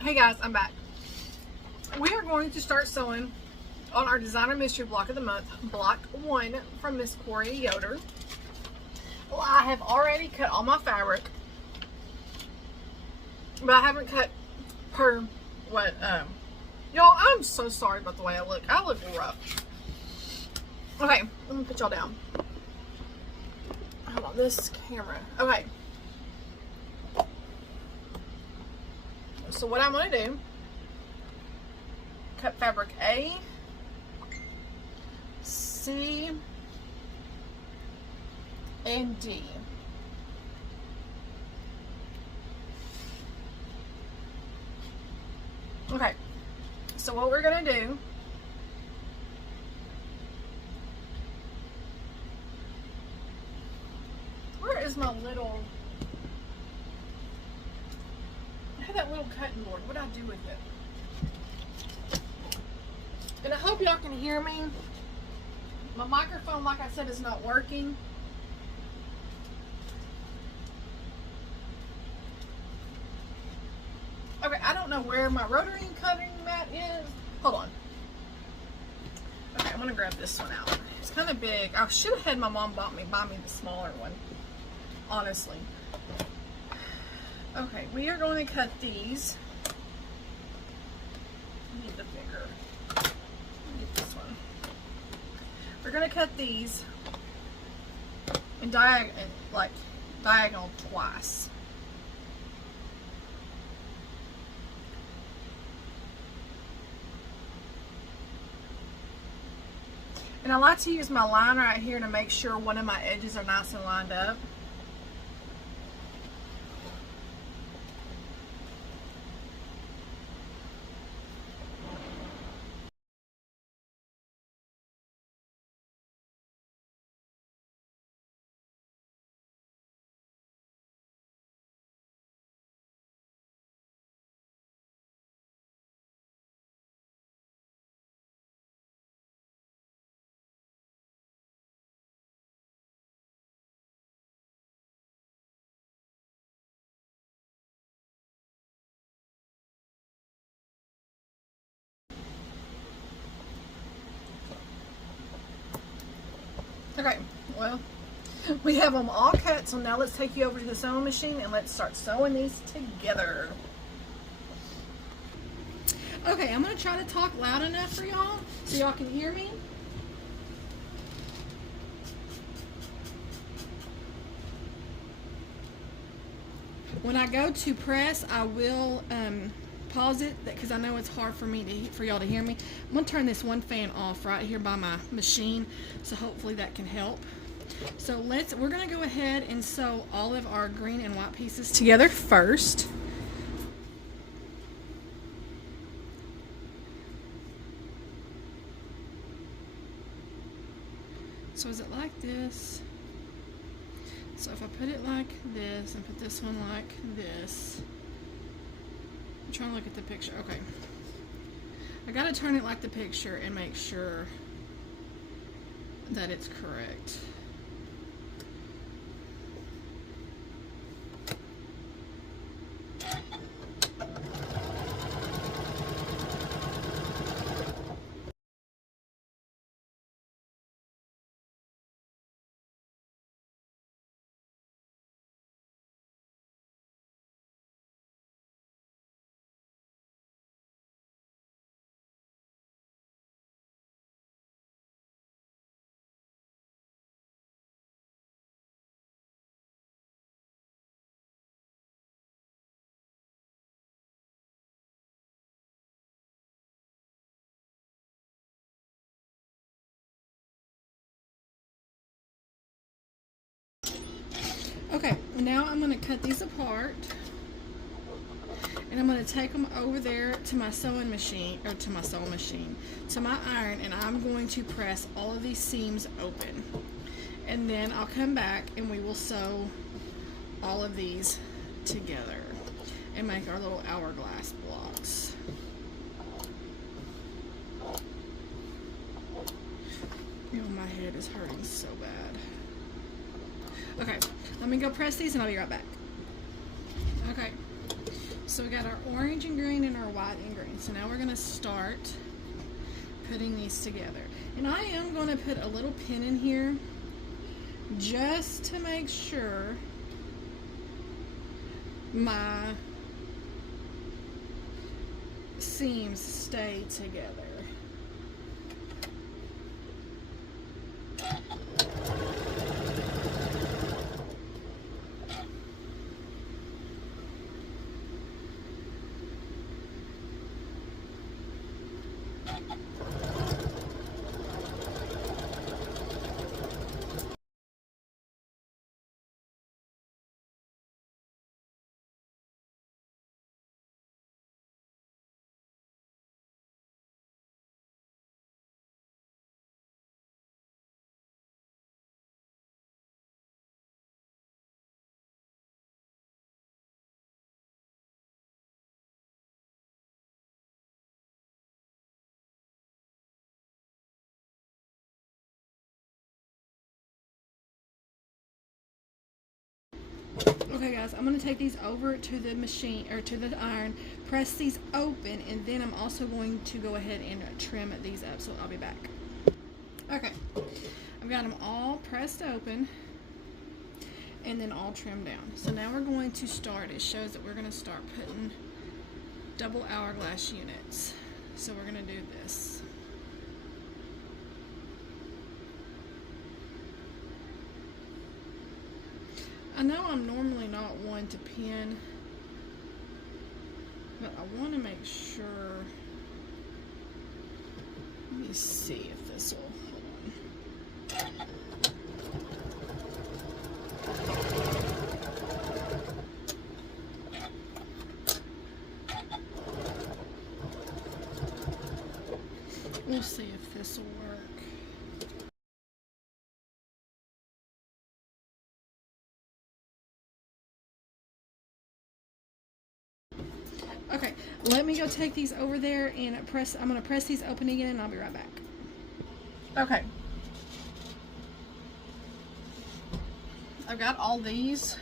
Hey guys, I'm back. We are going to start sewing on our Designer Mystery Block of the Month, Block 1 from Miss Corey Yoder. Well, I have already cut all my fabric, but I haven't cut per what, y'all, I'm so sorry about the way I look. I look rough. Okay, let me put y'all down. Hold on, this camera. Okay. So what I'm going to do, cut fabric A, C, and D. Okay, so what we're going to do, where is my little, I had that little cutting board. What did I do with it? And I hope y'all can hear me. My microphone, like I said, is not working. Okay, I don't know where my rotary cutting mat is. Hold on. Okay, I'm gonna grab this one out. It's kind of big. I should have had my mom buy me the smaller one, honestly. Okay, we are going to cut these. I need the bigger. Get this one. We're going to cut these in diagonal twice. And I like to use my line right here to make sure one of my edges are nice and lined up. Okay, well, we have them all cut, so now let's take you over to the sewing machine and let's start sewing these together. Okay, I'm going to try to talk loud enough for y'all so y'all can hear me. When I go to press, I will pause it because I know it's hard for y'all to hear me. I'm going to turn this one fan off right here by my machine, so hopefully that can help. So we're going to go ahead and sew all of our green and white pieces together first. So is it like this? So if I put it like this and put this one like this, I'm trying to look at the picture. Okay. I gotta turn it like the picture and make sure that it's correct. Okay, now I'm going to cut these apart, and I'm going to take them over there to my sewing machine, to my iron, and I'm going to press all of these seams open. And then I'll come back and we will sew all of these together and make our little hourglass blocks. Oh, my head is hurting so bad. Okay, let me go press these and I'll be right back. Okay, So we got our orange and green and our white and green. So now we're going to start putting these together. And I am going to put a little pin in here just to make sure my seams stay together. Okay guys, I'm going to take these over to the machine, or to the iron, press these open, and then I'm also going to go ahead and trim these up, so I'll be back. Okay, I've got them all pressed open and then all trimmed down. So now we're going to start, it shows that we're going to start putting double hourglass units. So we're going to do this. I know I'm normally not one to pin, but I want to make sure. Let me see if this will, hold on. We'll see if this will work. Okay, let me go take these over there and press. I'm going to press these open again and I'll be right back. Okay. I've got all these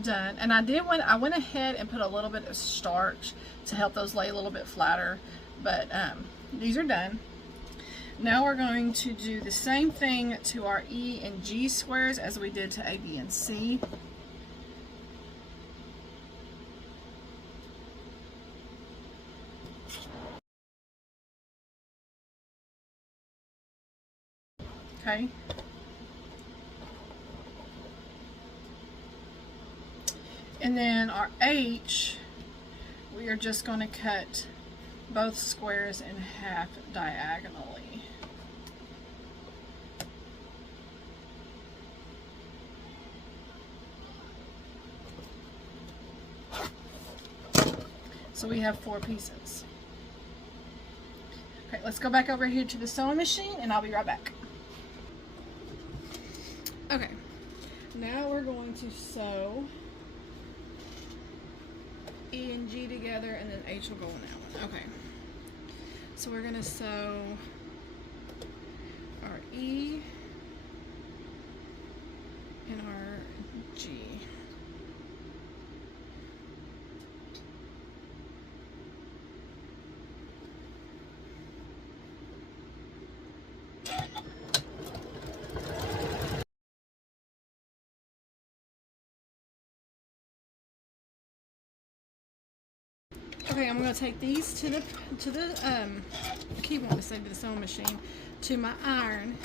done, and I went ahead and put a little bit of starch to help those lay a little bit flatter, but these are done. Now we're going to do the same thing to our E and G squares as we did to A, B, and C. Okay. And then our H, we are just going to cut both squares in half diagonally. So we have 4 pieces. Okay, let's go back over here to the sewing machine and I'll be right back. Okay, now we're going to sew E and G together, and then H will go in that one. Okay, so we're going to sew our E and our G. Okay, I'm going to take these to the I keep wanting to say to the sewing machine, to my iron,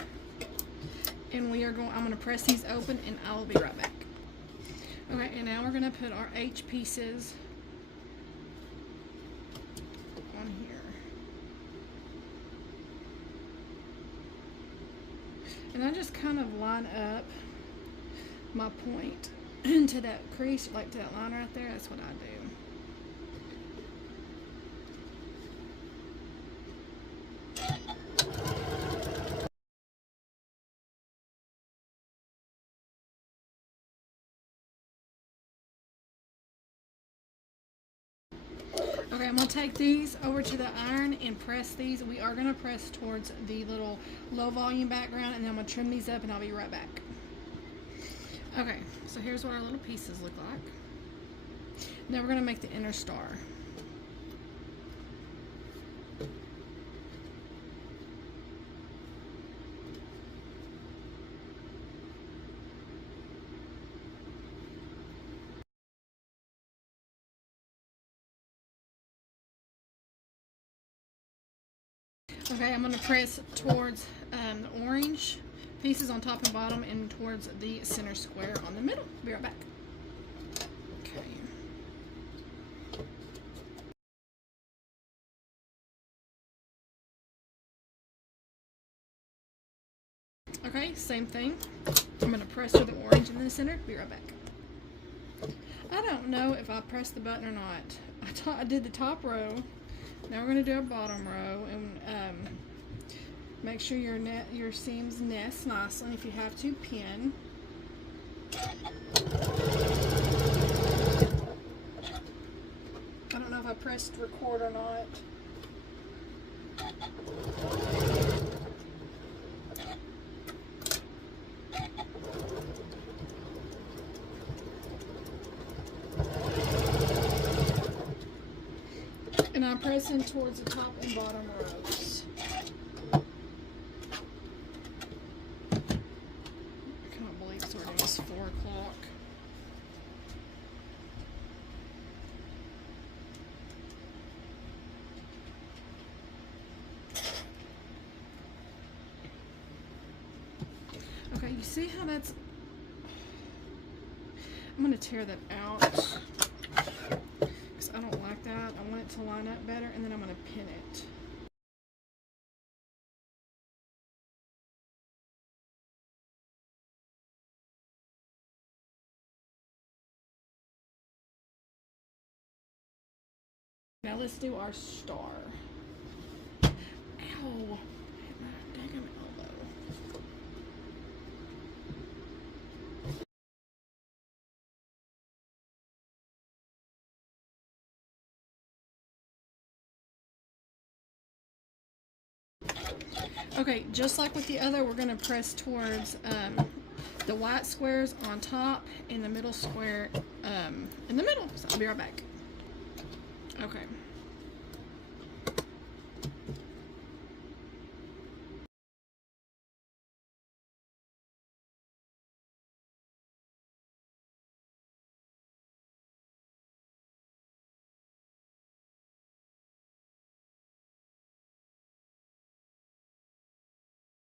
and I'm going to press these open and I will be right back. Okay, and now we're going to put our H pieces on here. And I just kind of line up my point to that crease, like to that line right there. That's what I do. Okay, I'm going to take these over to the iron and press these. We are going to press towards the little low volume background, and then I'm going to trim these up and I'll be right back. Okay, so here's what our little pieces look like. Now we're going to make the inner star. Okay, I'm going to press towards the orange pieces on top and bottom and towards the center square on the middle. Be right back. Okay. Okay, same thing. I'm going to press to the orange in the center. Be right back. I don't know if I pressed the button or not. I did the top row. Now we're going to do our bottom row and make sure your seams nest nicely. If you have to, pin. I don't know if I pressed record or not. And I'm pressing towards the top and bottom rows. I can't believe it's already 4 o'clock. Okay, you see how that's... I'm going to tear that out. I don't like that. I want it to line up better, and then I'm going to pin it. Now let's do our star. Ow! Hit my daggum elbow. Okay, just like with the other, we're going to press towards the white squares on top and the middle square in the middle. So I'll be right back. Okay.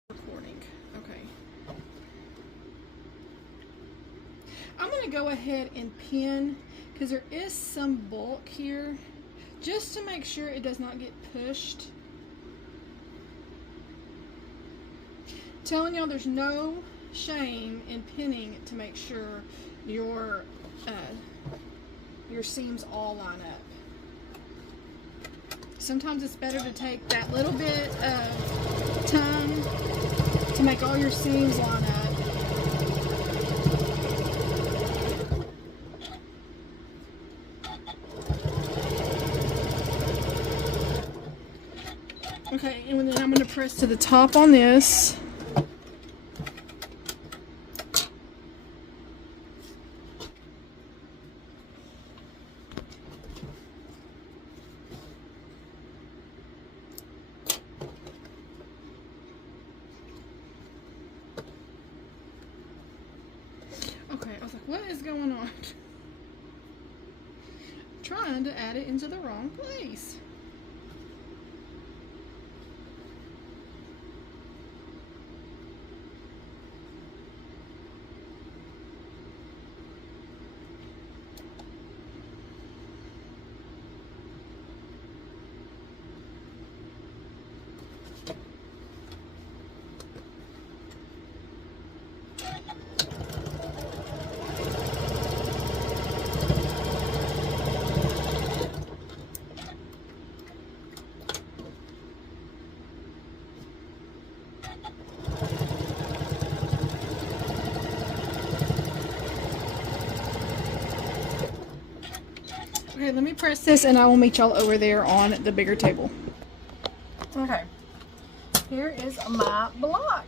Recording. Okay. I'm going to go ahead and pin because there is some bulk here, just to make sure it does not get pushed. Telling y'all there's no shame in pinning to make sure your seams all line up. Sometimes it's better to take that little bit of time to make all your seams line up. Okay, and then I'm going to press to the top on this. Okay, I was like, what is going on? Trying to add it into the wrong place. Okay, let me press this and I will meet y'all over there on the bigger table. Okay, here is my block.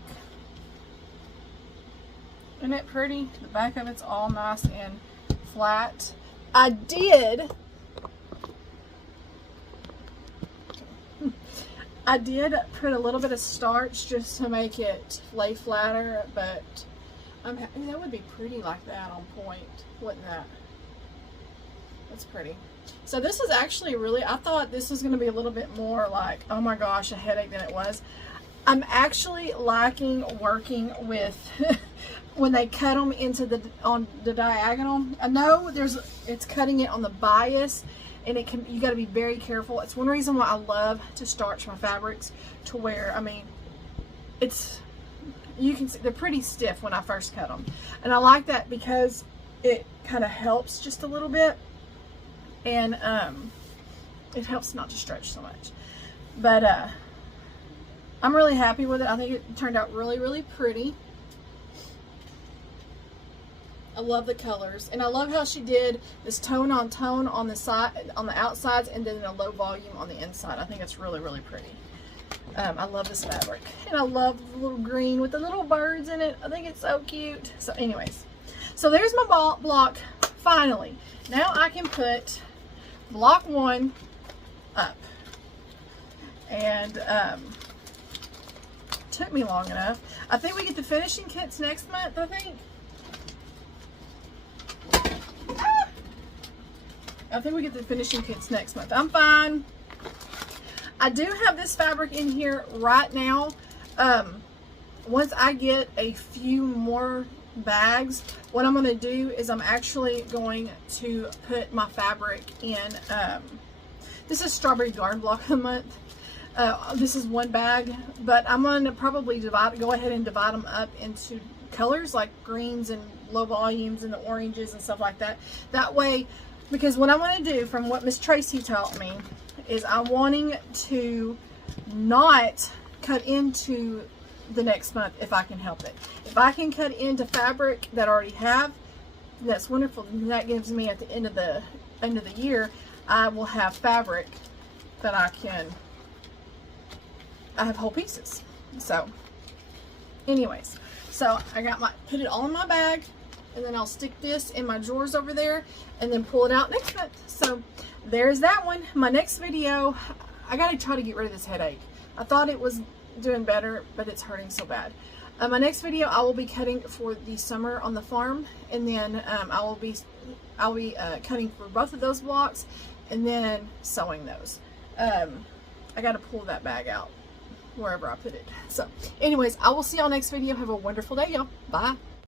Isn't it pretty? The back of it's all nice and flat. I did put a little bit of starch just to make it lay flatter, but that would be pretty like that on point, wouldn't that? That's pretty. So this is actually really, I thought this was going to be a little bit more like, oh my gosh, a headache than it was. I'm actually liking working with when they cut them into on the diagonal. I know it's cutting it on the bias, and you got to be very careful. It's one reason why I love to starch my fabrics, to where, I mean, you can see they're pretty stiff when I first cut them, and I like that because it kind of helps just a little bit, and it helps not to stretch so much. But I'm really happy with it. I think it turned out really, really pretty. I love the colors, and I love how she did this tone on tone on the side, on the outsides, and then a low volume on the inside. I think it's really, really pretty. I love this fabric, and I love the little green with the little birds in it. I think it's so cute. So anyways, so there's my block. Finally, now I can put block 1 up, and took me long enough. I think we get the finishing kits next month, I think. I think we get the finishing kits next month. I'm fine. I do have this fabric in here right now. Once I get a few more bags, what I'm going to do is I'm actually going to put my fabric in, this is Strawberry Garden Block of the Month. This is 1 bag, but I'm going to probably go ahead and divide them up into colors like greens and low volumes and the oranges and stuff like that. That way, because what I want to do, from what Miss Tracy taught me, is I'm wanting to not cut into the next month if I can help it. If I can cut into fabric that I already have, that's wonderful. And that gives me, at the end of the year, I will have fabric that I have whole pieces. So anyways, so I got put it all in my bag, and then I'll stick this in my drawers over there, and then pull it out next month. So there's that one. My next video, I gotta try to get rid of this headache. I thought it was doing better, but it's hurting so bad. My next video, I will be cutting for the summer on the farm, and then I'll be cutting for both of those blocks, and then sewing those. I gotta pull that bag out wherever I put it. So anyways, I will see y'all next video. Have a wonderful day, y'all. Bye.